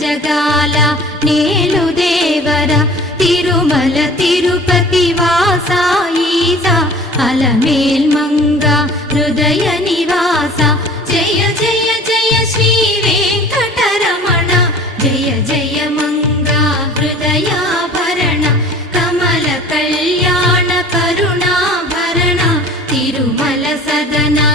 జగాల నేలు దేవర తిరుమల తిరుపతి వాసా ఈసా అలమేల్ మంగ హృదయ నివాస జయ జయ జయ శ్రీ వెంకటరమణ జయ జయ మంగ హృదయాభరణ కమల కళ్యాణ కరుణాభరణ తిరుమల సదనా